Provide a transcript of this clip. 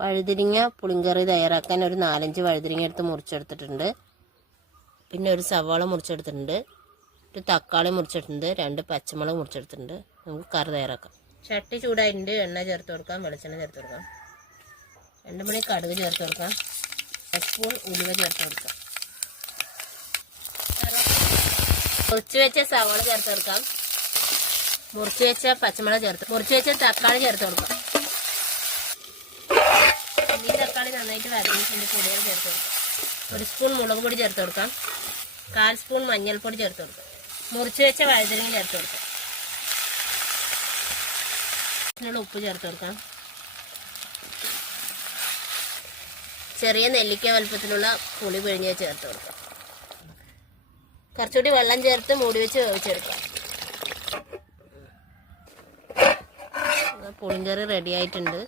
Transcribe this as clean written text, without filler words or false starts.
വഴുതിരിങ്ങ പുളിങ്കറി തയ്യാറാക്കാൻ ഒരു 4-5 വഴുതിരിങ്ങ എടുത്ത് മുറിച്ചെടുത്തിട്ടുണ്ട്. പിന്നെ ഒരു സവാള മുറിച്ചെടുത്തിട്ടുണ്ട്, ഒരു തക്കാളി മുറിച്ചെടുത്തിട്ടുണ്ട്, 2 പച്ചമുളക് മുറിച്ചെടുത്തിട്ടുണ്ട്. നമുക്ക് കറി തയ്യാറാക്കാം. ചട്ടി ചൂടായിട്ടുണ്ട്. എണ്ണ ചേർത്ത് കൊടുക്കാം, വെളിച്ചെണ്ണ ചേർത്ത് കൊടുക്കാം, 2 മണി കടുക് ചേർത്ത് കൊടുക്കാം, 1 സ്പൂൺ ഉലുവ ചേർത്ത് കൊടുക്കാം, മുറിച്ച് വെച്ച സവാള ചേർത്ത് കൊടുക്കാം, മുറിച്ച് വെച്ച പച്ചമുളക് ചേർത്ത്, മുറിച്ച് വെച്ച തക്കാളി ചേർത്ത് കൊടുക്കാം. ഈ തക്കാളി നന്നായിട്ട് വരഞ്ഞിട്ടുണ്ട്. പൊടികൾ ചേർത്ത് കൊടുക്കാം. 1 സ്പൂൺ മുളക് പൊടി ചേർത്ത് കൊടുക്കാം, 1/4 സ്പൂൺ മഞ്ഞൾപ്പൊടി ചേർത്ത് കൊടുക്കാം, മുറിച്ച് വെച്ച വഴുതനങ്ങ ചേർത്ത് കൊടുക്കാം, ഉപ്പ് ചേർത്ത് കൊടുക്കാം, ചെറിയ നെല്ലിക്ക വലുപ്പത്തിലുള്ള പുളി പിഴിഞ്ഞ് ചേർത്ത് കൊടുക്കാം. കുറച്ചുകൂടി വെള്ളം ചേർത്ത് മൂടി വെച്ച് വേവിച്ചെടുക്കാം. പുളിങ്കറി റെഡി ആയിട്ടുണ്ട്.